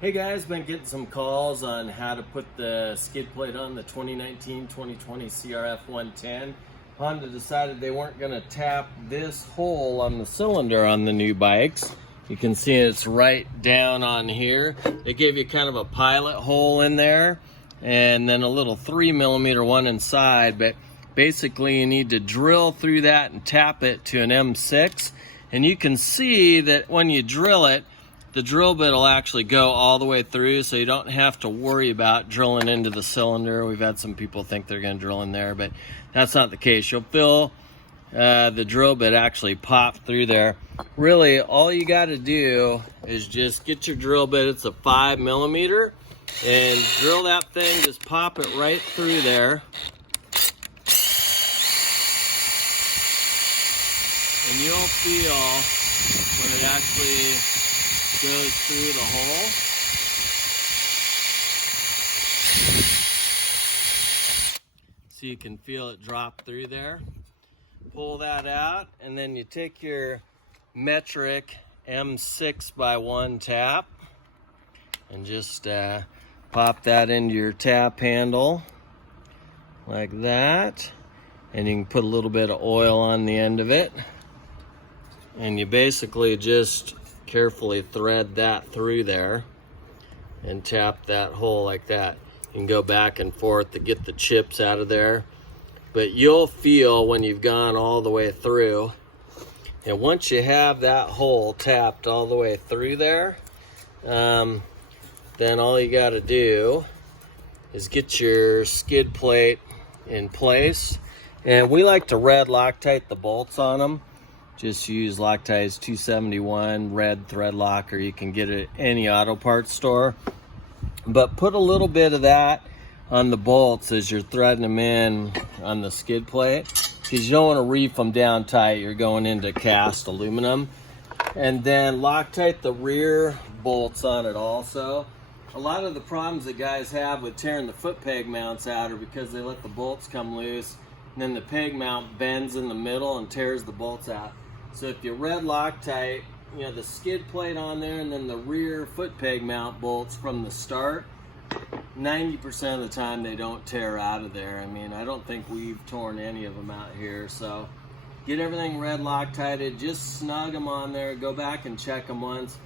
Hey guys, been getting some calls on how to put the skid plate on the 2019-2020 CRF110. Honda decided they weren't going to tap this hole on the cylinder on the new bikes. You can see it's right down on here. They gave you kind of a pilot hole in there and then a little 3mm one inside, but basically you need to drill through that and tap it to an M6. And you can see that when you drill it, the drill bit will actually go all the way through, so you don't have to worry about drilling into the cylinder. We've had some people think they're going to drill in there, but that's not the case. You'll feel the drill bit actually pop through there. Really, all you got to do is just get your drill bit. It's a 5mm, and drill that thing. Just pop it right through there. And you'll feel when it actually goes through the hole. So you can feel it drop through there. Pull that out, and then you take your metric M6x1 tap and just pop that into your tap handle like that. And you can put a little bit of oil on the end of it. And you basically just carefully thread that through there and tap that hole like that. You can go back and forth to get the chips out of there, but you'll feel when you've gone all the way through. And once you have that hole tapped all the way through there, then all you got to do is get your skid plate in place. And we like to red Loctite the bolts on them. Just use Loctite's 271 red thread locker. You can get it at any auto parts store. But put a little bit of that on the bolts as you're threading them in on the skid plate, because you don't want to reef them down tight. You're going into cast aluminum. And then Loctite the rear bolts on it also. A lot of the problems that guys have with tearing the foot peg mounts out are because they let the bolts come loose, and then the peg mount bends in the middle and tears the bolts out. So if you red Loctite, you know, the skid plate on there and then the rear foot peg mount bolts from the start, 90% of the time they don't tear out of there. I mean, I don't think we've torn any of them out here. So get everything red Loctited, just snug them on there, go back and check them once,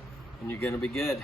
and you're gonna be good.